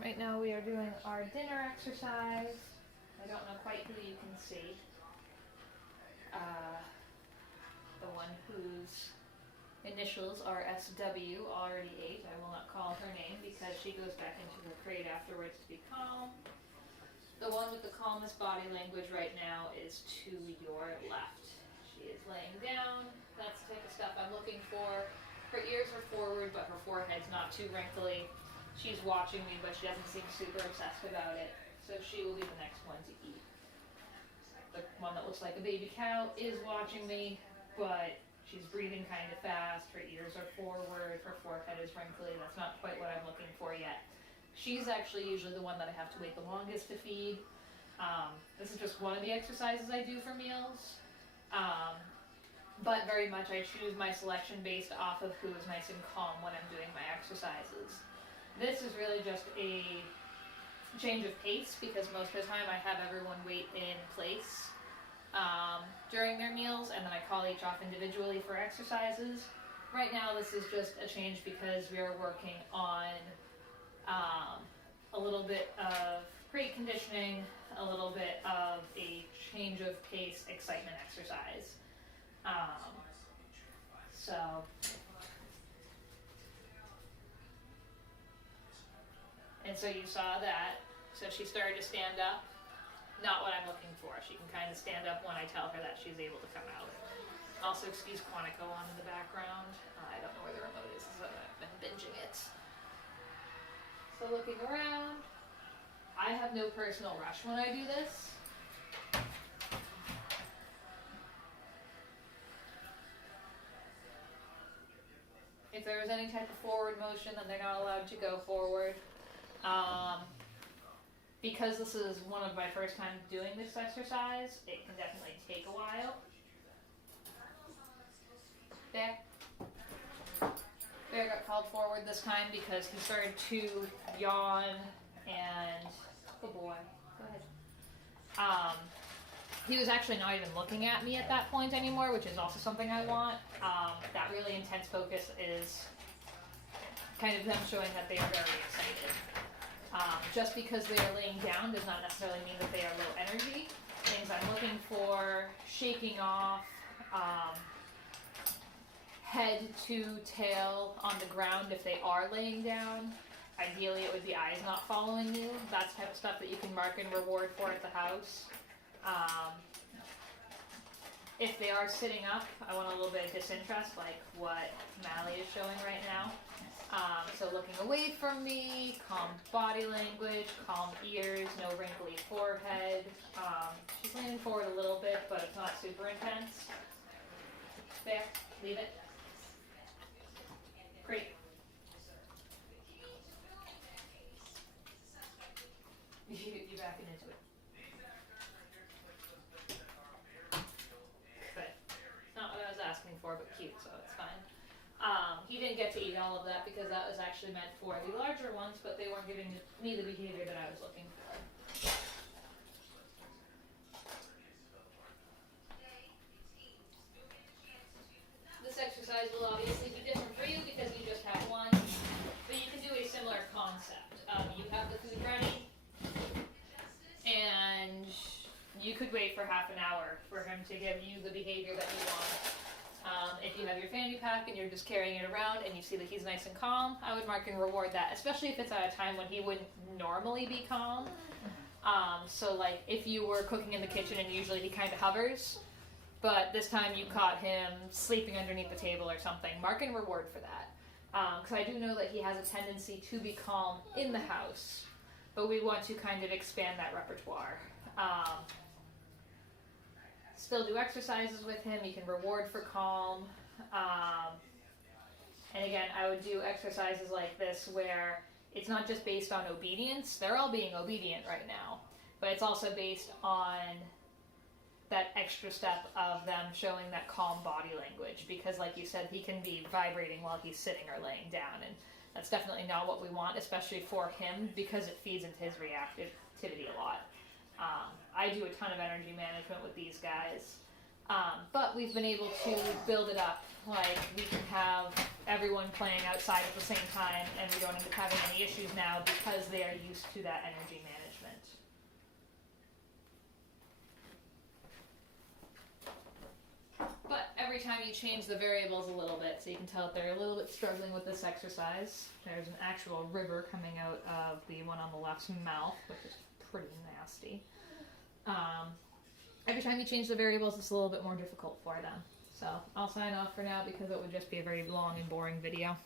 Right now we are doing our dinner exercise. I don't know quite who you can see. The one whose initials are SW already ate. I will not call her name because she goes back into her crate afterwards to be calm. The one with the calmest body language right now is to your left. She is laying down. That's the type of stuff I'm looking for. Her ears are forward, but her forehead's not too wrinkly. She's watching me, but she doesn't seem super obsessed about it. So she will be the next one to eat. The one that looks like a baby cow is watching me, but she's breathing kind of fast. Her ears are forward. Her forehead is wrinkly. That's not quite what I'm looking for yet. She's actually usually the one that I have to wait the longest to feed. This is just one of the exercises I do for meals. But very much I choose my selection based off of who is nice and calm when I'm doing my exercises. This is really just a change of pace because most of the time I have everyone wait in place during their meals, and then I call each off individually for exercises. Right now this is just a change because we are working on a little bit of crate conditioning, a little bit of a change of pace excitement exercise. So you saw that. So she started to stand up. Not what I'm looking for. She can kind of stand up when I tell her that she's able to come out. Also, excuse Quantico on in the background. I don't know where the remote is, so I've been binging it. So looking around. I have no personal rush when I do this. If there was any type of forward motion, then they're not allowed to go forward. Because this is one of my first times doing this exercise, it can definitely take a while. Bear got called forward this time because he started to yawn and, good boy, go ahead. He was actually not even looking at me at that point anymore, which is also something I want. That really intense focus is kind of them showing that they are very excited. Just because they are laying down does not necessarily mean that they are low energy. Things I'm looking for, shaking off, head to tail on the ground if they are laying down. Ideally it would be eyes not following you. That's the type of stuff that you can mark and reward for at the house. If they are sitting up, I want a little bit of disinterest, like what Mally is showing right now. So looking away from me, calm body language, calm ears, no wrinkly forehead. She's leaning forward a little bit, but it's not super intense. There, leave it. Great. You backing into it. Good. Not what I was asking for, but cute, so it's fine. He didn't get to eat all of that because that was actually meant for the larger ones, but they weren't giving me the behavior that I was looking for. This exercise will obviously be different for you because you just have one, but you can do a similar concept. You have the food ready, and you could wait for half an hour for him to give you the behavior that you want. If you have your fanny pack and you're just carrying it around and you see that he's nice and calm, I would mark and reward that, especially if it's at a time when he wouldn't normally be calm. So like if you were cooking in the kitchen and usually he kind of hovers, but this time you caught him sleeping underneath the table or something, mark and reward for that. Because I do know that he has a tendency to be calm in the house, but we want to kind of expand that repertoire. Still do exercises with him. You can reward for calm. And again, I would do exercises like this where it's not just based on obedience. They're all being obedient right now. But it's also based on that extra step of them showing that calm body language. Because like you said, he can be vibrating while he's sitting or laying down. And that's definitely not what we want, especially for him, because it feeds into his reactivity a lot. I do a ton of energy management with these guys. But we've been able to build it up. Like, we can have everyone playing outside at the same time, and we don't end up having any issues now because they are used to that energy management. But every time you change the variables a little bit, so you can tell that they're a little bit struggling with this exercise. There's an actual river coming out of the one on the left's mouth, which is pretty nasty. Every time you change the variables, it's a little bit more difficult for them. So I'll sign off for now because it would just be a very long and boring video.